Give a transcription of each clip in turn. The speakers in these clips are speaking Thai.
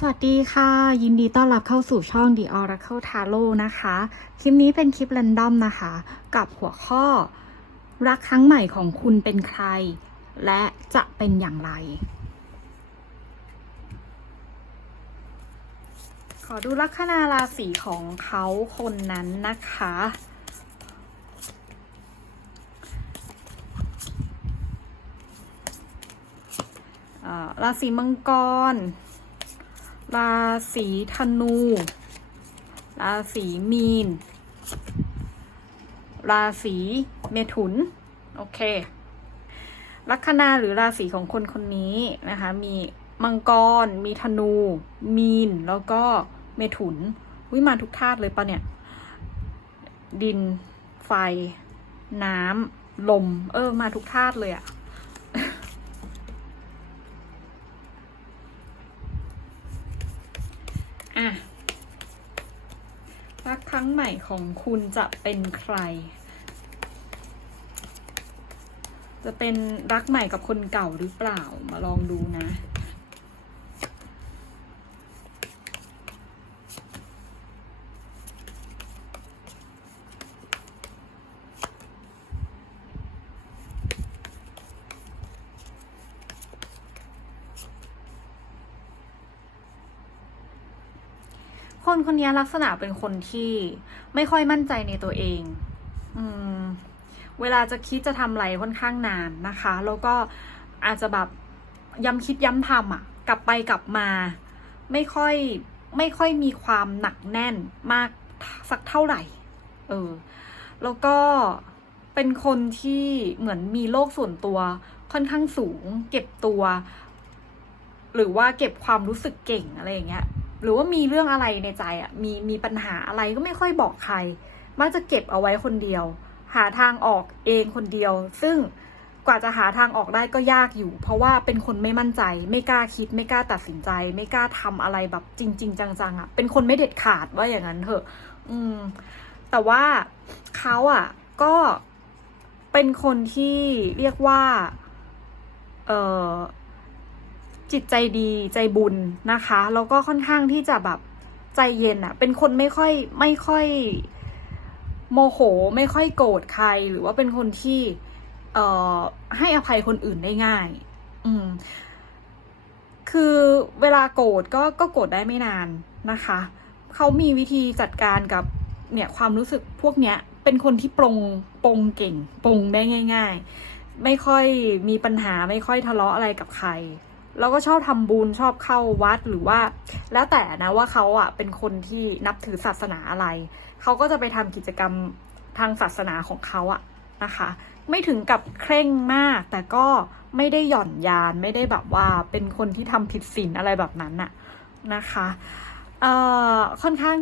สวัสดีค่ะ ยินดีต้อนรับเข้าสู่ช่อง The Oracle Tarot นะคะ คลิปนี้เป็นคลิป r รนดอมนะคะ กับหัวข้อ รักครั้งใหม่ของคุณเป็นใคร และจะเป็นอย่างไร ขอดูลัคนาราศีของเขาคนนั้นนะคะราศีมังกร ราศีธนู ราศีมีน ราศีเมถุน โอเค ลัคนาหรือราศีของคนคนนี้นะคะ มีมังกร มีธนู มีน แล้วก็เมถุนวิมาทุกธาตุเลยปะเนี่ย ดิน ไฟ น้ำ ลม เออ มาทุกธาตุเลยอะ่ะ รักครั้งใหม่ของคุณจะเป็นใคร จะเป็นรักใหม่กับคนเก่าหรือเปล่ามาลองดูนะ คนคนนี้ลักษณะเป็นคนที่ไม่ค่อยมั่นใจในตัวเอง อืม เวลาจะคิดจะทำอะไรค่อนข้างนานนะคะ แล้วก็อาจจะแบบย้ำคิดย้ำทำอะ กลับไปกลับมา ไม่ค่อยไม่ค่อยมีความหนักแน่นมากสักเท่าไหร่ เออ แล้วก็เป็นคนที่เหมือนมีโลกส่วนตัวค่อนข้างสูง เก็บตัว หรือว่าเก็บความรู้สึกเก่งอะไรอย่างเงี้ย หรือว่ามีเรื่องอะไรในใจอะมีมีปัญหาอะไรก็ไม่ค่อยบอกใคร มักจะเก็บเอาไว้คนเดียว หาทางออกเองคนเดียว ซึ่งกว่าจะหาทางออกได้ก็ยากอยู่ เพราะว่าเป็นคนไม่มั่นใจ ไม่กล้าคิด ไม่กล้าตัดสินใจ ไม่กล้าทำอะไรแบบจริงๆจังๆอะเป็นคนไม่เด็ดขาดว่าอย่างนั้นเถอะ อืม แต่ว่าเขาอะ ก็เป็นคนที่เรียกว่า เออ จิตใจดีใจบุญนะคะ แล้วก็ค่อนข้างที่จะแบบใจเย็นอะเป็นคนไม่ค่อยไม่ค่อยโมโหไม่ค่อยโกรธใครหรือว่าเป็นคนที่เอ่อให้อภัยคนอื่นได้ง่าย อืม คือเวลาโกรธก็ก็โกรธได้ไม่นานนะคะ เขามีวิธีจัดการกับเนี่ยความรู้สึกพวกเนี้ย เป็นคนที่ปรงปรงเก่งปรงได้ง่าย ๆ ไม่ค่อยมีปัญหาไม่ค่อยทะเลาะอะไรกับใคร แล้วก็ชอบทำบุญชอบเข้าวัดหรือว่า แล้วแต่นะว่าเขาอะเป็นคนที่นับถือศาสนาอะไร เขาก็จะไปทำกิจกรรมทางศาสนาของเขาอะนะคะ ไม่ถึงกับเคร่งมาก แต่ก็ไม่ได้หย่อนยานไม่ได้แบบว่าเป็นคนที่ทำผิดศีลอะไรแบบนั้นน่ะนะคะเอ่อค่อนข้าง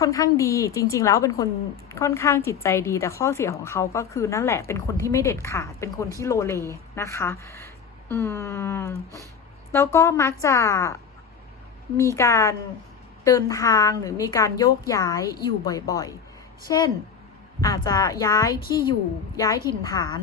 ค่อนข้างดีจริง ๆ แล้วเป็นคนค่อนข้างจิตใจดี แต่ข้อเสียของเขาก็คือนั่นแหละเป็นคนที่ไม่เด็ดขาดเป็นคนที่โลเลนะคะ อืม แล้วก็มักจะมีการเดินทางหรือมีการโยกย้ายอยู่บ่อยๆ เช่นอาจจะย้ายที่อยู่ย้ายถิ่นฐาน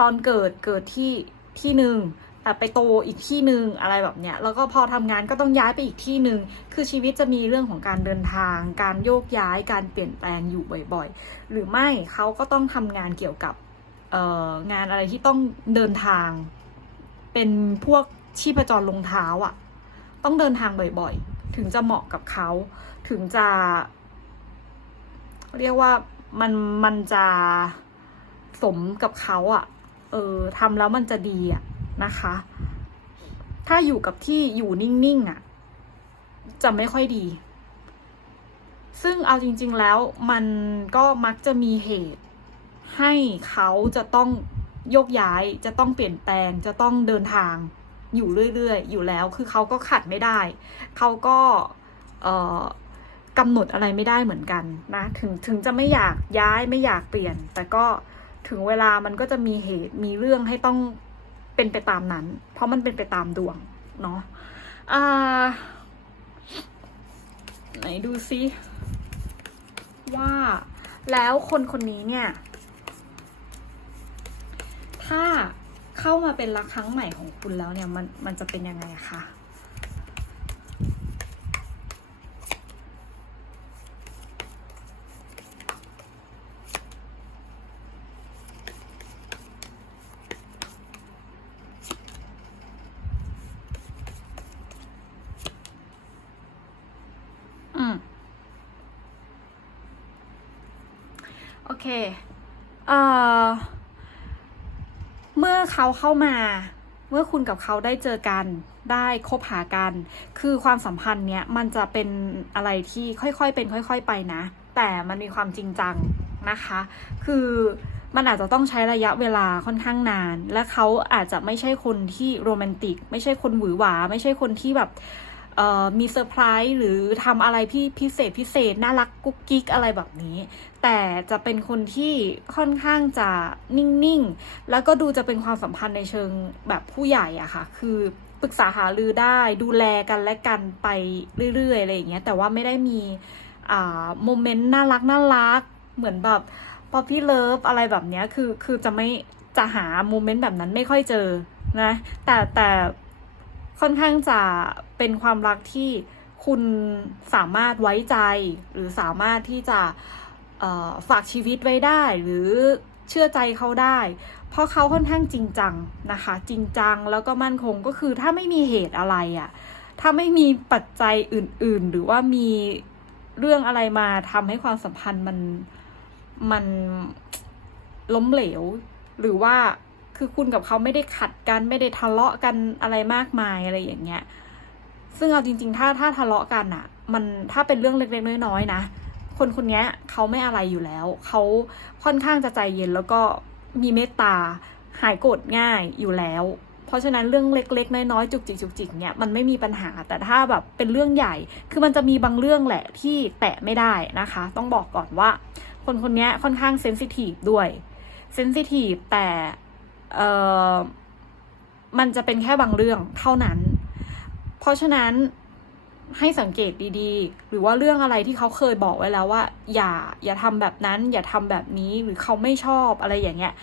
ตอนเกิดเกิดที่ที่หนึ่งแต่ไปโตอีกที่หนึ่งอะไรแบบเนี้ยแล้วก็พอทำงานก็ต้องย้ายไปอีกที่หนึ่งคือชีวิตจะมีเรื่องของการเดินทาง การโยกย้ายการเปลี่ยนแปลงอยู่บ่อยๆ หรือไม่เขาก็ต้องทำงานเกี่ยวกับงานอะไรที่ต้องเดินทาง เป็นพวก ชีพจรลงเท้าอะ่ะ ต้องเดินทางบ่อยๆ ถึงจะเหมาะกับเขา ถึงจะ เรียกว่ามันมันจะสมกับเขาอะ่ะ เออทำแล้วมันจะดีอะ่ะนะคะ ถ้าอยู่กับที่อยู่นิ่งๆอะ่ะ จะไม่ค่อยดี ซึ่งเอาจริง ๆแล้วมันก็มักจะมีเหตุ ให้เขาจะต้องโยกย้าย จะต้องเปลี่ยนแปลง จะต้องเดินทาง อยู่เรื่อยๆ อยู่แล้ว คือเขาก็ขัดไม่ได้ เขาก็กำหนดอะไรไม่ได้เหมือนกันนะ ถึงถึงจะไม่อยากย้ายไม่อยากเปลี่ยน แต่ก็ถึงเวลามันก็จะมีเหตุมีเรื่องให้ต้องเป็นไปตามนั้น เพราะมันเป็นไปตามดวงเนาะไหนดูซิว่าแล้วคนคนนี้เนี่ย ถ้า เข้ามาเป็นรักครั้งใหม่ของคุณแล้วเนี่ยมันมันจะเป็นยังไงคะโอเค เอ่อ เมื่อเขาเข้ามา เมื่อคุณกับเขาได้เจอกัน ได้คบหากัน คือความสัมพันธ์เนี้ยมันจะเป็นอะไรที่ค่อยๆเป็น ค่อย ๆ ไปนะ แต่มันมีความจริงจังนะคะ คือมันอาจจะต้องใช้ระยะเวลาค่อนข้างนาน และเขาอาจจะไม่ใช่คนที่โรแมนติก ไม่ใช่คนหวือหวา ไม่ใช่คนที่แบบ มีเซอร์ไพรส์หรือทำอะไรพี่พิเศษพิเศษน่ารักกุ๊กกิ๊กอะไรแบบนี้ แต่จะเป็นคนที่ค่อนข้างจะนิ่งๆ แล้วก็ดูจะเป็นความสัมพันธ์ในเชิงแบบผู้ใหญ่อะค่ะ คือปรึกษาหารือได้ดูแลกันและกันไปเรื่อยๆอะไรอย่างเงี้ยแต่ว่าไม่ได้มีโมเมนต์น่ารักน่ารักเหมือนแบบป๊อปปี้เลิฟอะไรแบบเนี้ยคือคือจะไม่จะหาโมเมนต์แบบนั้นไม่ค่อยเจอนะแต่แต่ ค่อนข้างจะเป็นความรักที่คุณสามารถไว้ใจ หรือสามารถที่จะฝากชีวิตไว้ได้ หรือเชื่อใจเขาได้ เพราะเขาค่อนข้างจริงจังนะคะ จริงจังแล้วก็มั่นคงก็คือถ้าไม่มีเหตุอะไรอะ่ะถ้าไม่มีปัจจัยอื่น ๆ หรือว่ามีเรื่องอะไรมาทำให้ความสัมพันธ์มันมันล้มเหลว หรือว่า คือคุณกับเขาไม่ได้ขัดกันไม่ได้ทะเลาะกันอะไรมากมายอะไรอย่างเงี้ย ซึ่งเอาจริง ๆ ถ้าถ้าทะเลาะกันอะมันถ้าเป็นเรื่องเล็กๆน้อยๆนะ คนคนนี้เขาไม่อะไรอยู่แล้ว เขาค่อนข้างจะใจเย็นแล้วก็มีเมตตาหายโกรธง่ายอยู่แล้ว เพราะฉะนั้นเรื่องเล็ก ๆ น้อยๆจุกจิกจุกจิกเนี่ยมันไม่มีปัญหาแต่ถ้าแบบเป็นเรื่องใหญ่ คือมันจะมีบางเรื่องแหละที่แตะไม่ได้นะคะ ต้องบอกก่อนว่า คนคนนี้ค่อนข้างเซนซิทีฟด้วยเซนซิทีฟแต่ เออมันจะเป็นแค่บางเรื่องเท่านั้น เพราะฉะนั้นให้สังเกตดีๆ หรือว่าเรื่องอะไรที่เขาเคยบอกไว้แล้วว่า อย่าอย่าทำแบบนั้น อย่าทำแบบนี้หรือเขาไม่ชอบอะไรอย่างเงี้ย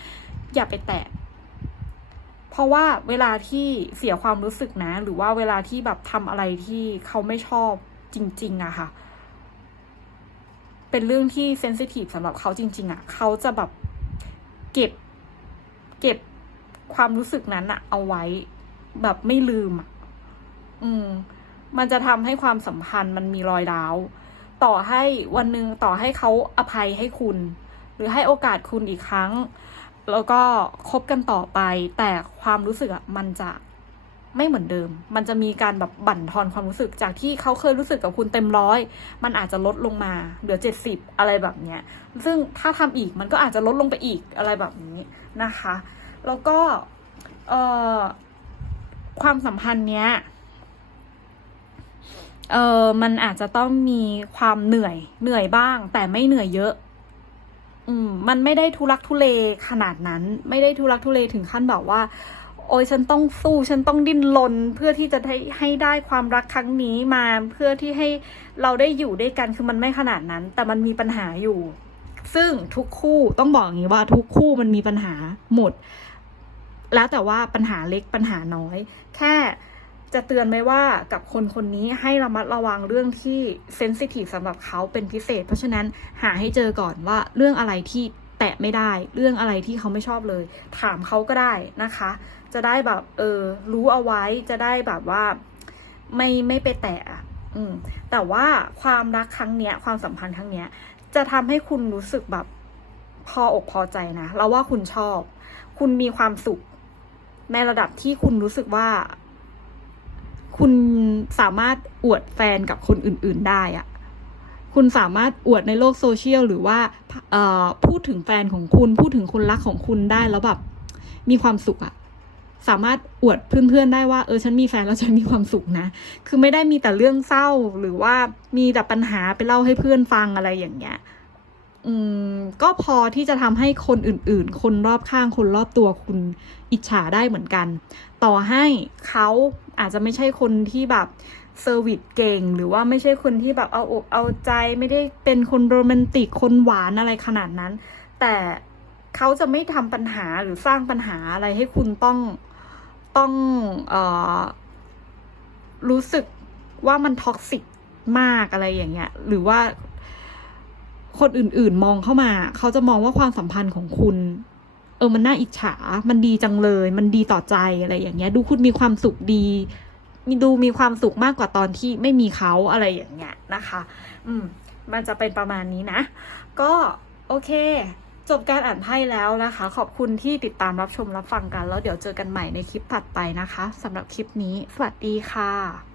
อย่าไปแตะเพราะว่าเวลาที่เสียความรู้สึกนะ หรือว่าเวลาที่แบบทำอะไรที่เขาไม่ชอบจริง ๆอะค่ะ เป็นเรื่องที่เซนซิทีฟสำหรับเขาจริง ๆอะเขาจะแบบเก็บ เก็บ ความรู้สึกนั้นอะเอาไว้แบบไม่ลืมอะอืม มันจะทำให้ความสัมพันธ์มันมีรอยร้าว ต่อให้วันหนึ่งต่อให้เขาอภัยให้คุณ หรือให้โอกาสคุณอีกครั้ง แล้วก็คบกันต่อไป แต่ความรู้สึกอะมันจะไม่เหมือนเดิม มันจะมีการแบบบั่นทอนความรู้สึกจากที่เขาเคยรู้สึกกับคุณเต็มร้อย มันอาจจะลดลงมา เหลือเจ็ดสิบอะไรแบบเนี้ย ซึ่งถ้าทำอีกมันก็อาจจะลดลงไปอีกอะไรแบบนี้นะคะ แล้วก็เออความสัมพันธ์เนี้ยเออมันอาจจะต้องมีความเหนื่อยเหนื่อยบ้าง แต่ไม่เหนื่อยเยอะ อืม มันไม่ได้ทุลักทุเลขนาดนั้น ไม่ได้ทุลักทุเลถึงขั้นแบบว่า โอ้ยฉันต้องสู้ฉันต้องดิ้นรนเพื่อที่จะให้ให้ได้ความรักครั้งนี้มาเพื่อที่ให้เราได้อยู่ด้วยกันคือมันไม่ขนาดนั้น แต่มันมีปัญหาอยู่ ซึ่งทุกคู่ต้องบอกอย่างนี้ว่าทุกคู่มันมีปัญหาหมด แล้วแต่ว่าปัญหาเล็กปัญหาน้อย แค่จะเตือนไว้ว่ากับคนคนนี้ให้ระมัดระวังเรื่องที่เซนซิทีฟสำหรับเขาเป็นพิเศษ เพราะฉะนั้นหาให้เจอก่อนว่าเรื่องอะไรที่แตะไม่ได้ เรื่องอะไรที่เขาไม่ชอบเลย ถามเขาก็ได้นะคะ จะได้แบบเออรู้เอาไว้จะได้แบบว่าไม่ไม่ไปแตะอืมแต่ว่าความรักครั้งเนี้ย ความสัมพันธ์ครั้งเนี้ย จะทำให้คุณรู้สึกแบบพออกพอใจนะเราว่าคุณชอบ คุณมีความสุข ในระดับที่คุณรู้สึกว่า คุณสามารถอวดแฟนกับคนอื่น ๆ ได้อะคุณสามารถอวดในโลกโซเชียลหรือว่าเออพูดถึงแฟนของคุณ พูดถึงคนรักของคุณได้แล้วแบบมีความสุขอะสามารถอวดเพื่อนๆได้ว่าเออฉันมีแฟนแล้วฉันมีความสุขนะ คือไม่ได้มีแต่เรื่องเศร้าหรือว่ามีแต่ปัญหาไปเล่าให้เพื่อนฟังอะไรอย่างเงี้ย ก็พอที่จะทำให้คนอื่นๆ คนรอบข้างคนรอบตัวคุณอิจฉาได้เหมือนกัน ต่อให้เขาอาจจะไม่ใช่คนที่แบบเซอร์วิสเก่ง หรือว่าไม่ใช่คนที่แบบเอาอกเอาใจไม่ได้เป็นคนโรแมนติกคนหวานอะไรขนาดนั้น แต่เขาจะไม่ทำปัญหาหรือสร้างปัญหาอะไรให้คุณต้องต้องออรู้สึกว่ามันท็อกซิกมากอะไรอย่างเงี้ย หรือว่า คนอื่นๆมองเข้ามา เขาจะมองว่าความสัมพันธ์ของคุณ เออมันน่าอิจฉา มันดีจังเลย มันดีต่อใจอะไรอย่างเงี้ย ดูคุณมีความสุขดีมีดูมีความสุขมากกว่าตอนที่ไม่มีเขาอะไรอย่างเงี้ยนะคะ อืม มันจะเป็นประมาณนี้นะ ก็โอเค จบการอ่านไพ่แล้วนะคะ ขอบคุณที่ติดตามรับชมรับฟังกัน แล้วเดี๋ยวเจอกันใหม่ในคลิปถัดไปนะคะสำหรับคลิปนี้ สวัสดีค่ะ